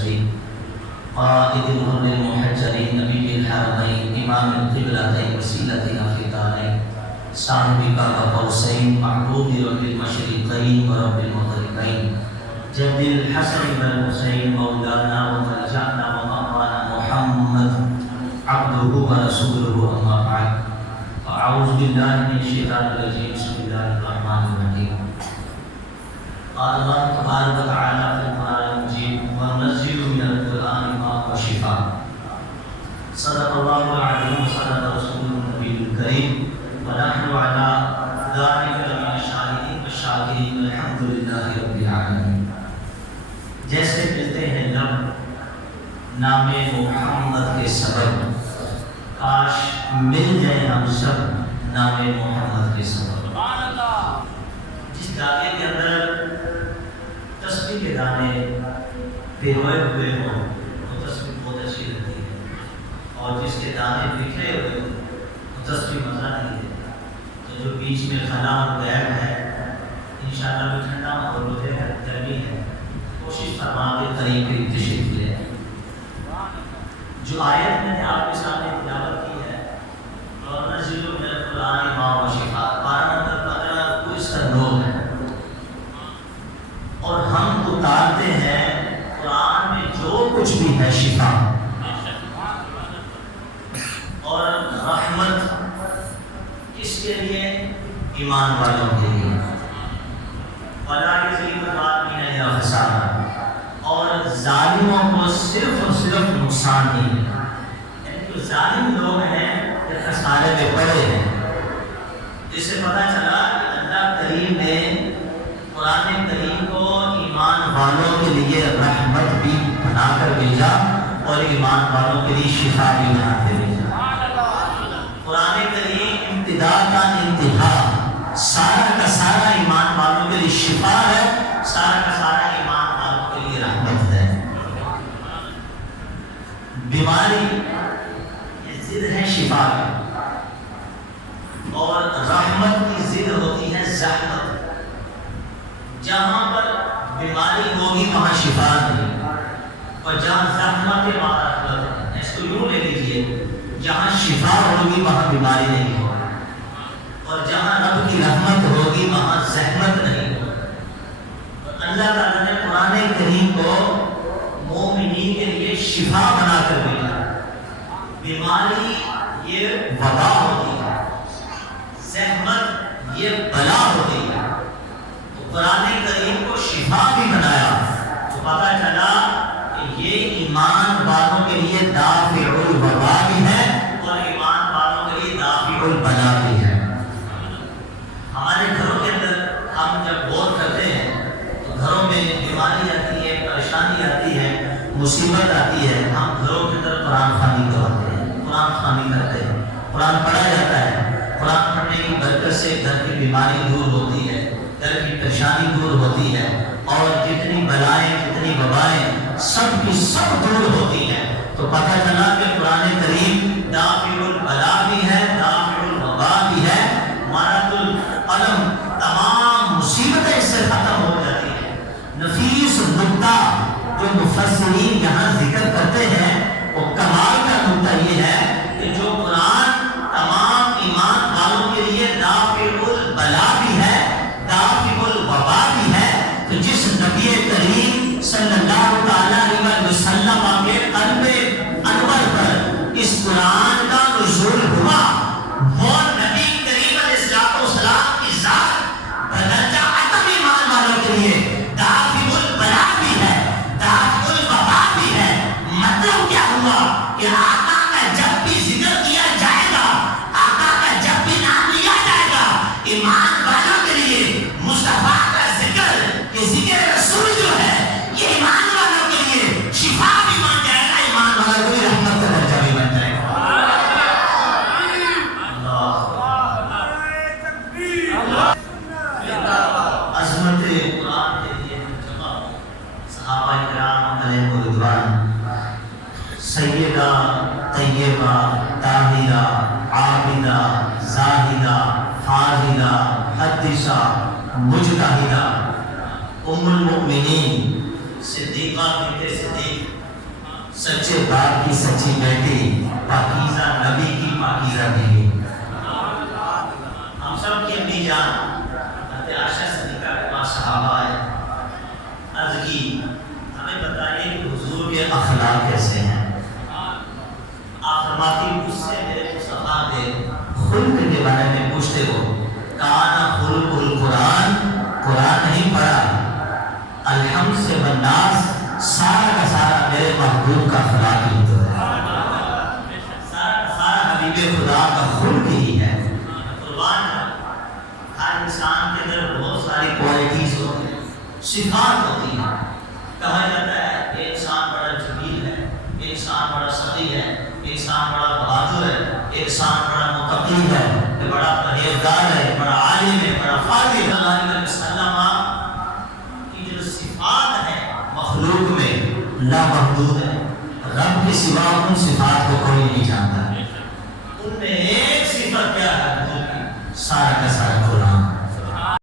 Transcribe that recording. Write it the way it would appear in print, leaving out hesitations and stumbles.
المرسلين قائد الغر المحجلين نبي الحرمين إمام القبلتين وسيلتنا في الدارين صاحب قاب قوسين معبود رب المشرقين ورب المغربين جد الحسن والحسين مولانا وملجأنا ومأوانا محمد عبده ورسوله أما بعد فأعوذ بالله من الشيطان الرجيم بسم الله الرحمن الرحيم قال الله تبارك وتعالى في القرآن المجيد وننزل من القرآن ما هو شفاء صدق الله العظيم وصدق رسوله النبي الكريم ونحن على ذلك لمن الشاهدين والشاكرين الحمد لله رب العالمين. جیسے ملتے ہیں لب نام محمد کے سبب، کاش مل جائے ہم سب نام محمد کے سبب. جس دانے کے اندر تسبیح کے دانے پیروئے ہوئے ہوں وہ تسبیح بہت اچھی لگتی ہے، اور جس کے دانے بکھرے ہوئے ہوں وہ تسبیح مزہ نہیں دیتا. تو جو بیچ میں خلا اور غیب ہے انشاءاللہ بھی ٹھنڈا ماحول ہوتے ہیں، گرمی ہے، کوشش فرما کے قریب قریب تشریف لے. جو آیت میں نے آپ کے سامنے تلاوت کی ہے وَنُنَزِّلُ مِنَ الْقُرْآنِ مَا هُوَ شِفَاء، 12 کو اس کا نور ہے، اور ہم اتارتے ہیں قرآن میں جو کچھ بھی ہے شفا اور رحمت. کس کے لیے؟ ایمان والوں کے لیے. وَلَا يَزِيدُ الظَّالِمِينَ إِلَّا خَسَارًا، اور ظالموں کو صرف اور صرف نقصان ہی ہے. یعنی جو ظالم لوگ ہیں یہ خسارے میں پڑے ہیں. اس سے پتہ چلا کہ اللہ کریم نے قرآن کریم کو ایمان والوں کے لیے رحمت بھی بنا کر بھیجا اور ایمان والوں کے لیے شفا بھی بنا کر بھیجا. قرآن کریم ابتدا کا انتہا سارا کا سارا ایمان والوں کے لیے شفا ہے، سارا کا سارا ایمان والوں کے لیے رحمت ہے. بیماری یہ ضد ہے شفا کی، اور رحمت کی ضد ہوتی ہے زحمت. جہاں پر بیماری ہوگی وہاں شفا نہیں، اور جہاں زحمت ہے وہاں رحمت ہے. اس کو یوں لے لیجیے، جہاں شفا ہوگی وہاں بیماری نہیں ہوگی، اور جہاں رب کی رحمت ہوگی وہاں زحمت نہیں ہوگی. اللہ تعالیٰ نے قرآن کریم کو مومنین کے لیے شفا بنا کر بھیجا. بیماری یہ وبا ہوتی ہے، زحمت یہ بلا ہوتی ہے، تو قرآن کریم کو شفا بھی بنایا. تو پتہ چلا کہ یہ ایمان والوں کے لیے دافع الوبا بھی ہے اور ایمان والوں کے لیے دافع البلا بھی ہے. ہمارے گھروں کے اندر ہم جب غور کرتے ہیں تو گھروں میں بیماری آتی ہے، پریشانی آتی ہے، مصیبت آتی ہے، ہم گھروں کے اندر قرآن خوانی کرواتے ہیں، قرآن خوانی کرتے ہیں، قرآن پڑھا جاتا ہے. قرآن پڑھنے کی برکت سے گھر کی بیماری دور ہوتی ہے، گھر کی پریشانی دور ہوتی ہے، اور جتنی بلائیں جتنی وبائیں سب کی سب دور ہوتی ہیں. تو پتہ چلا کہ قرآن کریم دافع البلا بھی ہے، دافع الوبا بھی ہے. مرض القلم تمام مصیبتیں اس سے ختم ہو جاتی ہیں. نفیس نکتہ جو مفسرین یہاں ذکر کرتے ہیں وہ کمال کا نکتہ یہ ہے کہ جو قرآن تمام ایمان والوں کے لیے دافع البلا بھی ہے، دافع الوبا بھی ہے. تو جس نبی کریم صلی اللہ علیہ وسلم کے قلب انور پر اس قرآن کا نزول ہوا، وہ نبی کریم علیہ السلام کی ذات بدرجہ عدم ایمان والوں کے لیے دافع البلا بھی ہے، دافع الوبا بھی ہے. مطلب کیا ہوا کہ آقا کا جب بھی ذکر کیا جائے گا، آقا کا جب بھی نام لیا جائے گا، ایمان والوں کے لیے مصطفیٰ کا ذکر، کہ ذکر رسول جو ہے یہ ایمان والوں کے لیے شفا بھی بن جائے گا، ایمان والوں کے لیے رحمت کا درجہ بھی بن جائے گا. عظمت قرآن کے لیے جمع صحابہ کرام علیہ رضوان، سیدہ طیبہ طاہرہ عابدہ زاہدہ فاضلہ محدثہ مجتہدہ ام المؤمنین صدیقہ بنت صدیق، سچے باپ کی سچی بیٹی، پاکیزہ نبی کی پاکیزہ بیوی۔ ہم سب کی امی جان حضرت عائشہ صدیقہ کے پاس صحابہ آئے، عرض کی ہمیں بتائیے کہ حضور کے اخلاق کیسے ہیں۔ آپ فرماتی مجھ سے میرے مصطفیٰ کے خلق کے بارے میں پوچھتے ہو، کانا خلق القرآن، قرآن نہیں پڑھا، الحمد سے والناس، سارا کا سارا میرے محبوب کا اخلاق ہی تو ہے، سارا کا سارا حبیب خدا کا خلق ہی ہے۔ قربان ہر انسان کے اندر بہت ساری کوالٹیز ہوتی ہیں، صفات ہوتی ہیں۔ کہا جاتا ہے کہ انسان بڑا جمیل ہے، انسان بڑا سخی ہے، انسان بڑا بہادر ہے، انسان بڑا متقی ہے، بڑا پرہیزگار ہے، بڑا عالم ہے، بڑا فاضل ہے۔ اللہ علیہ وسلم کی جو صفات ہے مخلوق میں لامحدود ہے، رب کے سوا ان صفات کو کوئی نہیں جانتا۔ ان میں ایک صفت کیا